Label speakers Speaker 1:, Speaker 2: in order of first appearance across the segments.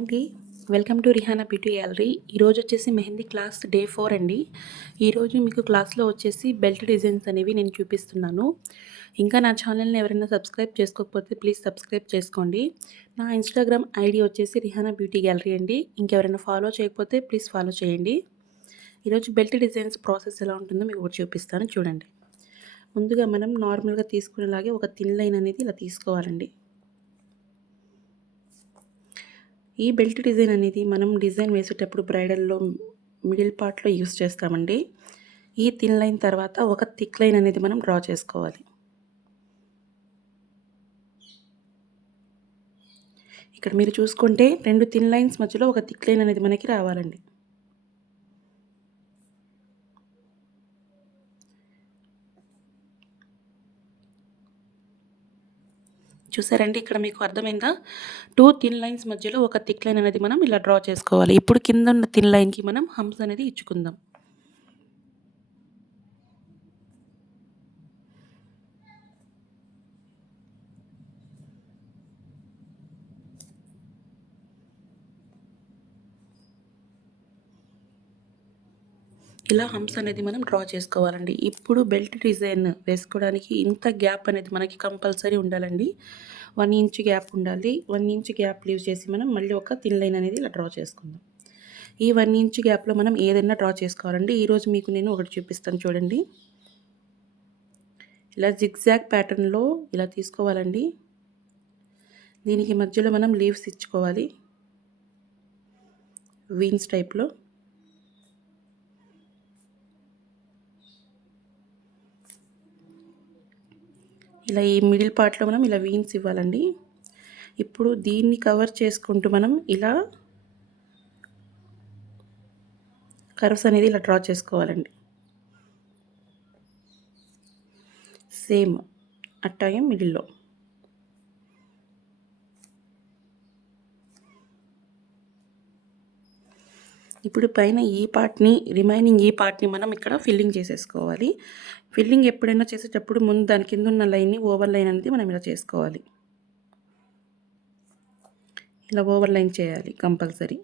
Speaker 1: అండి. Welcome to Rihana beauty gallery. ఈరోజు వచ్చేసి మెహందీ క్లాస్ డే ఫోర్ అండి. ఈరోజు మీకు క్లాస్లో వచ్చేసి బెల్ట్ డిజైన్స్ అనేవి నేను చూపిస్తున్నాను. ఇంకా నా ఛానల్ని ఎవరైనా సబ్స్క్రైబ్ చేసుకోకపోతే ప్లీజ్ సబ్స్క్రైబ్ చేసుకోండి. నా ఇన్స్టాగ్రామ్ ఐడి వచ్చేసి రిహానా బ్యూటీ గ్యాలరీ అండి. ఇంకెవరైనా ఫాలో చేయకపోతే ప్లీజ్ ఫాలో చేయండి. ఈరోజు బెల్ట్ డిజైన్స్ ప్రాసెస్ ఎలా ఉంటుందో మీకు చూపిస్తాను. చూడండి. ముందుగా మనం నార్మల్గా తీసుకునేలాగే ఒక థిన్ లైన్ అనేది ఇలా తీసుకోవాలండి. ఈ బెల్ట్ డిజైన్ అనేది మనం డిజైన్ వేసేటప్పుడు బ్రైడల్లో మిడిల్ పార్ట్లో యూస్ చేస్తామండి. ఈ థిన్ లైన్ తర్వాత ఒక థిక్ లైన్ అనేది మనం డ్రా చేసుకోవాలి. ఇక్కడ మీరు చూసుకుంటే రెండు థిన్ లైన్స్ మధ్యలో ఒక థిక్ లైన్ అనేది మనకి రావాలండి. చూసారండి? ఇక్కడ మీకు అర్థమైందా? టూ థిన్ లైన్స్ మధ్యలో ఒక థిక్ లైన్ అనేది మనం ఇలా డ్రా చేసుకోవాలి. ఇప్పుడు కింద ఉన్న థిన్ లైన్కి మనం హంప్స్ అనేది ఇచ్చుకుందాం. ఇలా హమ్స్ అనేది మనం డ్రా చేసుకోవాలండి. ఇప్పుడు బెల్ట్ డిజైన్ వేసుకోవడానికి ఇంత గ్యాప్ అనేది మనకి కంపల్సరీ ఉండాలండి. వన్ ఇంచ్ గ్యాప్ ఉండాలి. వన్ ఇంచ్ గ్యాప్ లీవ్ చేసి మనం మళ్ళీ ఒక థిన్ లైన్ అనేది ఇలా డ్రా చేసుకుందాం. ఈ వన్ ఇంచ్ గ్యాప్లో మనం ఏదైనా డ్రా చేసుకోవాలండి. ఈరోజు మీకు నేను ఒకటి చూపిస్తాను చూడండి. ఇలా జిగ్జాగ్ ప్యాటర్న్లో ఇలా తీసుకోవాలండి. దీనికి మధ్యలో మనం లీవ్స్ ఇచ్చుకోవాలి. వీన్స్ టైప్లో ఇలా ఈ మిడిల్ పార్ట్లో మనం ఇలా వీన్స్ ఇవ్వాలండి. ఇప్పుడు దీన్ని కవర్ చేసుకుంటూ మనం ఇలా కర్వ్స్ అనేది ఇలా డ్రా చేసుకోవాలండి. సేమ్ అట్టాగే మిడిల్లో. ఇప్పుడు పైన ఈ పార్ట్ని రిమైనింగ్ ఈ పార్ట్ని మనం ఇక్కడ ఫిల్లింగ్ చేసేసుకోవాలి. ఫిల్లింగ్ ఎప్పుడైనా చేసేటప్పుడు ముందు దాని కింద ఉన్న లైన్ని ఓవర్ లైన్ అనేది మనం ఇలా చేసుకోవాలి. ఇలా ఓవర్ లైన్ చేయాలి కంపల్సరీ.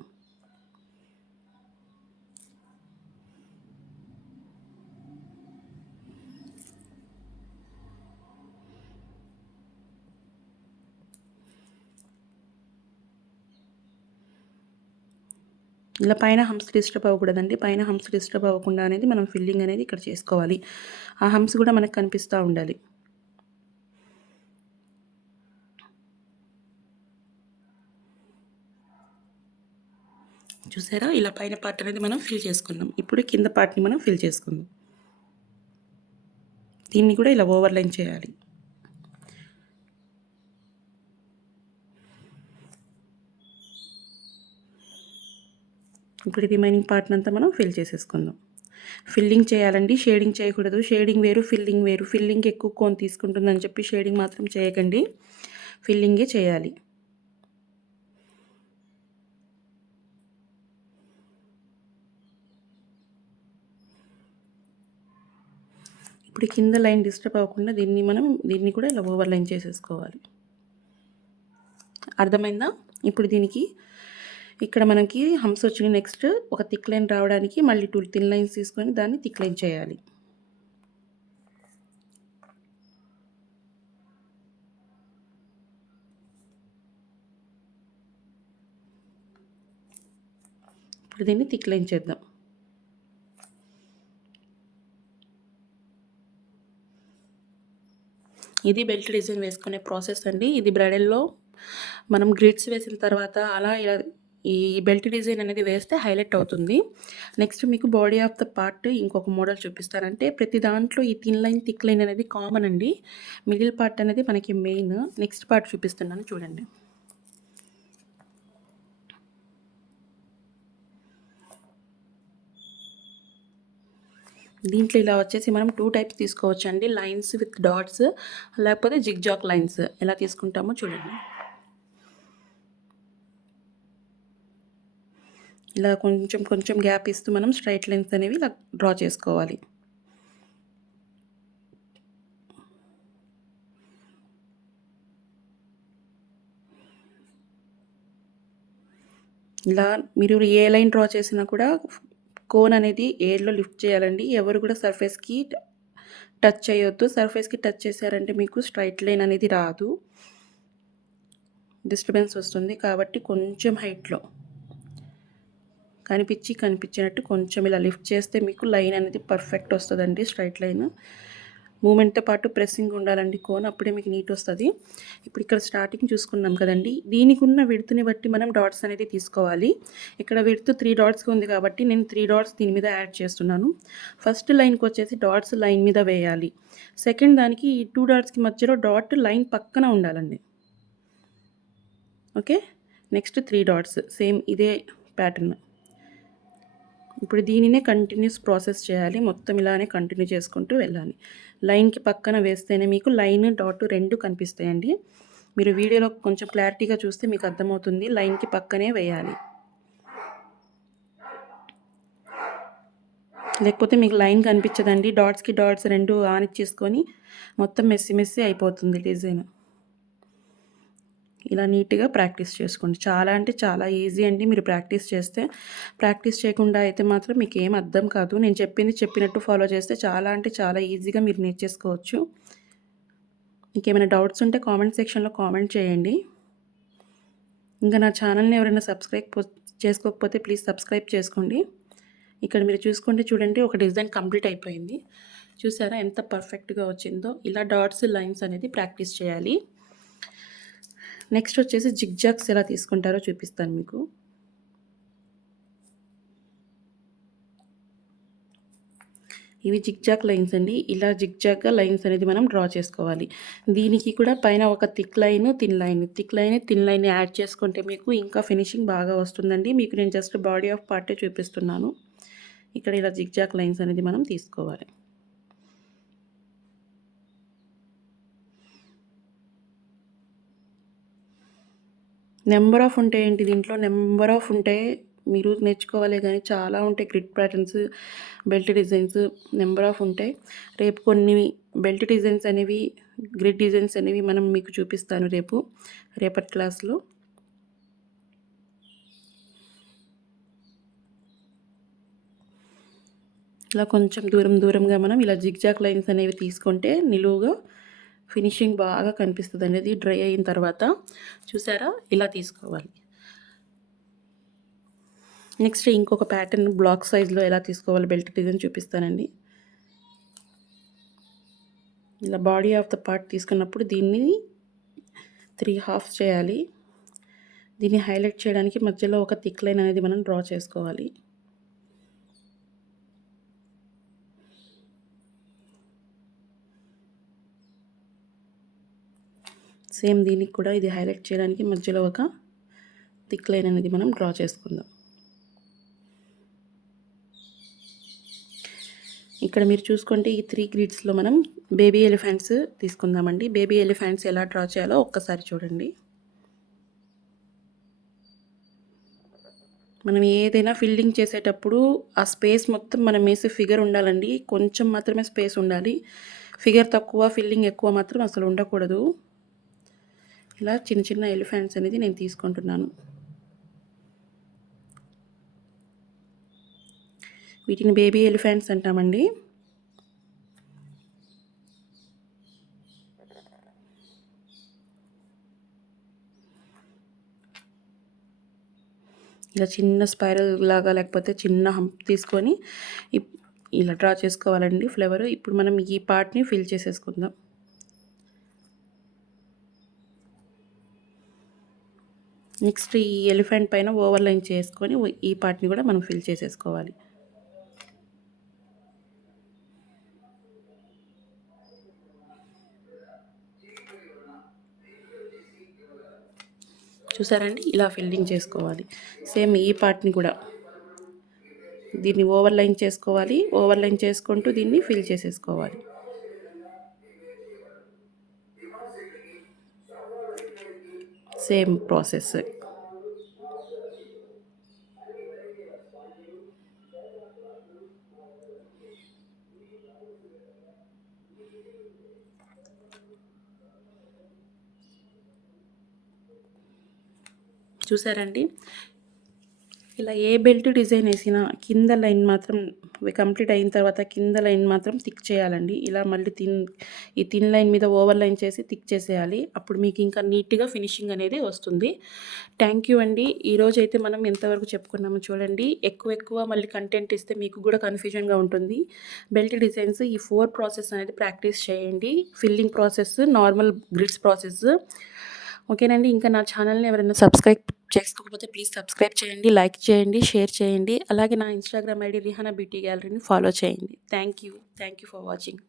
Speaker 1: ఇలా పైన హంప్స్ డిస్టర్బ్ అవ్వకూడదండి. పైన హంప్స్ డిస్టర్బ్ అవ్వకుండా అనేది మనం ఫిల్లింగ్ అనేది ఇక్కడ చేసుకోవాలి. ఆ హంప్స్ కూడా మనకు కనిపిస్తూ ఉండాలి. చూసారా? ఇలా పైన పార్ట్ అనేది మనం ఫిల్ చేసుకుందాం ఇప్పుడు కింద పార్ట్ని మనం ఫిల్ చేసుకుందాం. దీన్ని కూడా ఇలా ఓవర్లైన్ చేయాలి. ఇప్పుడు రిమైనింగ్ పార్ట్ అంతా మనం ఫిల్ చేసేసుకుందాం. ఫిల్లింగ్ చేయాలండి. షేడింగ్ చేయకూడదు. షేడింగ్ వేరు ఫిల్లింగ్ వేరు. ఫిల్లింగ్ ఎక్కువ కోన్ తీసుకుంటుందని చెప్పి షేడింగ్ మాత్రం చేయకండి. ఫిల్లింగే చేయాలి. ఇప్పుడు కింద లైన్ డిస్టర్బ్ అవ్వకుండా దీన్ని మనం దీన్ని కూడా ఇలా ఓవర్ లైన్ చేసేసుకోవాలి. అర్థమైందా? ఇప్పుడు దీనికి ఇక్కడ మనకి హంస్ వచ్చిన నెక్స్ట్ ఒక థిక్ లైన్ రావడానికి మళ్ళీ టూ థిన్ లైన్స్ తీసుకొని దాన్ని థిక్ లైన్ చేయాలి. ఇప్పుడు దీన్ని థిక్ లైన్ చేద్దాం. ఇది బెల్ట్ డిజైన్ వేసుకునే ప్రాసెస్ అండి. ఇది బ్రైడల్లో మనం గ్రిడ్స్ వేసిన తర్వాత అలా ఇలా ఈ బెల్ట్ డిజైన్ అనేది వేస్తే హైలైట్ అవుతుంది. నెక్స్ట్ మీకు బాడీ ఆఫ్ ద పార్ట్ ఇంకొక మోడల్ చూపిస్తారంటే ప్రతి దాంట్లో ఈ థిన్ లైన్ థిక్ లైన్ అనేది కామన్ అండి. మిడిల్ పార్ట్ అనేది మనకి మెయిన్. నెక్స్ట్ పార్ట్ చూపిస్తున్నాను చూడండి. దీంట్లో ఇలా వచ్చేసి మనం టూ టైప్స్ తీసుకోవచ్చు అండి లైన్స్ విత్ డాట్స్ లేకపోతే జిగ్ జాక్ లైన్స్ ఎలా తీసుకుంటామో చూడండి. ఇలా కొంచెం కొంచెం గ్యాప్ ఇస్తూ మనం స్ట్రైట్ లైన్స్ అనేవి ఇలా డ్రా చేసుకోవాలి. ఇలా మీరు ఏ లైన్ డ్రా చేసినా కూడా కోన్ అనేది ఎయిర్లో లిఫ్ట్ చేయాలండి. ఎవరు కూడా సర్ఫేస్కి టచ్ చేయొద్దు. సర్ఫేస్కి టచ్ చేశారంటే మీకు స్ట్రైట్ లైన్ అనేది రాదు. డిస్టర్బెన్స్ వస్తుంది కాబట్టి కొంచెం హైట్లో కనిపించి కనిపించినట్టు కొంచెం ఇలా లిఫ్ట్ చేస్తే మీకు లైన్ అనేది పర్ఫెక్ట్ వస్తుందండి స్ట్రైట్ లైన్. మూమెంట్తో పాటు ప్రెస్సింగ్ ఉండాలండి కోన్ అప్పుడే మీకు నీట్ వస్తుంది. ఇప్పుడు ఇక్కడ స్టార్టింగ్ చూసుకున్నాం కదండి. దీనికి ఉన్న విడుతుని బట్టి మనం డాట్స్ అనేది తీసుకోవాలి. ఇక్కడ విడుతు త్రీ డాట్స్గా ఉంది కాబట్టి నేను త్రీ డాట్స్ దీని మీద యాడ్ చేస్తున్నాను. ఫస్ట్ లైన్కి వచ్చేసి డాట్స్ లైన్ మీద వేయాలి. సెకండ్ దానికి ఈ టూ డాట్స్కి మధ్యలో డాట్ లైన్ పక్కన ఉండాలండి. Okay? Next three dots same ఇదే ప్యాటర్న్. ఇప్పుడు దీనినే కంటిన్యూస్ ప్రాసెస్ చేయాలి. మొత్తం ఇలానే కంటిన్యూ చేసుకుంటూ వెళ్ళాలి. లైన్కి పక్కన వేస్తేనే మీకు లైన్ డాట్ రెండు కనిపిస్తాయండి. మీరు వీడియోలో కొంచెం క్లారిటీగా చూస్తే మీకు అర్థమవుతుంది. లైన్కి పక్కనే వేయాలి. లేకపోతే మీకు లైన్ కనిపించదండి. డాట్స్కి డాట్స్ రెండు ఆన్ ఇచ్చేసుకొని మొత్తం మెస్సి మెస్సి అయిపోతుంది డిజైన్ ఇలా నీట్గా ప్రాక్టీస్ చేసుకోండి. చాలా అంటే చాలా ఈజీ అండి మీరు ప్రాక్టీస్ చేస్తే. ప్రాక్టీస్ చేయకుండా అయితే మాత్రం మీకు ఏం అర్థం కాదు. నేను చెప్పింది చెప్పినట్టు ఫాలో చేస్తే చాలా అంటే చాలా ఈజీగా మీరు నేర్చేసుకోవచ్చు. ఇంకేమైనా డౌట్స్ ఉంటే కామెంట్ సెక్షన్లో కామెంట్ చేయండి. ఇంకా నా ఛానల్ని ఎవరైనా సబ్స్క్రైబ్ చేసుకోకపోతే ప్లీజ్ సబ్స్క్రైబ్ చేసుకోండి. ఇక్కడ మీరు చూసుకుంటే చూడండి ఒక డిజైన్ కంప్లీట్ అయిపోయింది. చూసారా ఎంత పర్ఫెక్ట్గా వచ్చిందో. ఇలా డాట్స్ లైన్స్ అనేది ప్రాక్టీస్ చేయాలి. నెక్స్ట్ వచ్చేసి జిగ్జాగ్స్ ఎలా తీసుకుంటారో చూపిస్తాను మీకు. ఇవి జిగ్జాగ్ లైన్స్ అండి. ఇలా జిగ్జాగ్గా లైన్స్ అనేది మనం డ్రా చేసుకోవాలి. దీనికి కూడా పైన ఒక thick line thin line. Thick line thin line add చేసుకుంటే మీకు ఇంకా ఫినిషింగ్ బాగా వస్తుందండి. మీకు నేను జస్ట్ బాడీ ఆఫ్ పార్టే చూపిస్తున్నాను. ఇక్కడ ఇలా జిగ్జాగ్ లైన్స్ అనేది మనం తీసుకోవాలి. నెంబర్ ఆఫ్ ఉంటాయండి దీంట్లో నెంబర్ ఆఫ్ ఉంటాయి మీరు నేర్చుకోవాలి కానీ చాలా ఉంటాయి grid patterns belt designs number of ఉంటాయి రేపు కొన్ని బెల్ట్ డిజైన్స్ అనేవి గ్రిడ్ డిజైన్స్ అనేవి మనం మీకు చూపిస్తాను రేపు రేపటి క్లాస్లో. ఇలా కొంచెం దూరం దూరంగా మనం ఇలా జిగ్జాక్ లైన్స్ అనేవి తీసుకుంటే నిలువుగా ఫినిషింగ్ బాగా కనిపిస్తుంది అనేది డ్రై అయిన తర్వాత చూసారా? ఇలా తీసుకోవాలి. నెక్స్ట్ ఇంకొక ప్యాటర్న్ బ్లాక్ సైజ్లో ఎలా తీసుకోవాలి? బెల్ట్ డిజైన్ చూపిస్తానండి. ఇలా బాడీ ఆఫ్ ద పార్ట్ తీసుకున్నప్పుడు దీన్ని త్రీ హాఫ్ చేయాలి. దీన్ని హైలైట్ చేయడానికి మధ్యలో ఒక థిక్ లైన్ అనేది మనం డ్రా చేసుకోవాలి. సేమ్ దీనికి కూడా ఇది హైలైట్ చేయడానికి మధ్యలో ఒక థిక్ లైన్ అనేది మనం డ్రా చేసుకుందాం. ఇక్కడ మీరు చూసుకుంటే ఈ త్రీ గ్రిడ్స్లో మనం బేబీ ఎలిఫెంట్స్ తీసుకుందామండి. బేబీ ఎలిఫెంట్స్ ఎలా డ్రా చేయాలో ఒక్కసారి చూడండి. మనం ఏదైనా ఫిల్లింగ్ చేసేటప్పుడు ఆ స్పేస్ మొత్తం మనం వేసే ఫిగర్ ఉండాలండి. కొంచెం మాత్రమే స్పేస్ ఉండాలి. ఫిగర్ తక్కువ ఫిల్లింగ్ ఎక్కువ మాత్రం అసలు ఉండకూడదు. ఇలా చిన్న చిన్న ఎలిఫెంట్స్ అనేది నేను తీసుకుంటున్నాను. వీటిని బేబీ ఎలిఫెంట్స్ అంటామండి. ఇలా చిన్న స్పైరల్ లాగా లేకపోతే చిన్న హంప్ తీసుకొని ఇలా డ్రా చేసుకోవాలండి ఫ్లేవర్. ఇప్పుడు మనం ఈ పార్ట్ని ఫిల్ చేసేసుకుందాం. నెక్స్ట్ ఈ ఎలిఫెంట్ పైన ఓవర్లైన్ చేసుకొని ఈ పార్ట్ని కూడా మనం ఫిల్ చేసేసుకోవాలి. చూసారండి? ఇలా ఫిల్లింగ్ చేసుకోవాలి. సేమ్ ఈ పార్ట్ని కూడా. దీన్ని ఓవర్లైన్ చేసుకోవాలి. ఓవర్లైన్ చేసుకుంటూ దీన్ని ఫిల్ చేసేసుకోవాలి. సేమ్ ప్రాసెస్ చూసారండి? ఇలా ఏ బెల్ట్ డిజైన్ వేసినా కింద లైన్ మాత్రం కంప్లీట్ అయిన తర్వాత కింద లైన్ మాత్రం థిక్ చేయాలండి. ఇలా మళ్ళీ థిన్ ఈ థిన్ లైన్ మీద ఓవర్ లైన్ చేసి థిక్ చేసేయాలి. అప్పుడు మీకు ఇంకా నీట్గా ఫినిషింగ్ అనేది వస్తుంది. థ్యాంక్ యూ అండి. ఈరోజు అయితే మనం ఎంతవరకు చెప్పుకున్నామో చూడండి. ఎక్కువ ఎక్కువ మళ్ళీ కంటెంట్ ఇస్తే మీకు కూడా కన్ఫ్యూజన్గా ఉంటుంది. బెల్ట్ డిజైన్స్ ఈ ఫోర్ ప్రాసెస్ అనేది ప్రాక్టీస్ చేయండి. Filling process normal grids process. ఓకేనండి ఇంకా నా ఛానల్ని ఎవరైనా సబ్స్క్రైబ్ చేసుకోకపోతే ప్లీజ్ సబ్స్క్రైబ్ చేయండి లైక్ చేయండి షేర్ చేయండి. అలాగే నా ఇన్స్టాగ్రామ్ ఐడి రిహానా బ్యూటీ గ్యాలరీని ఫాలో చేయండి. Thank you thank you for watching.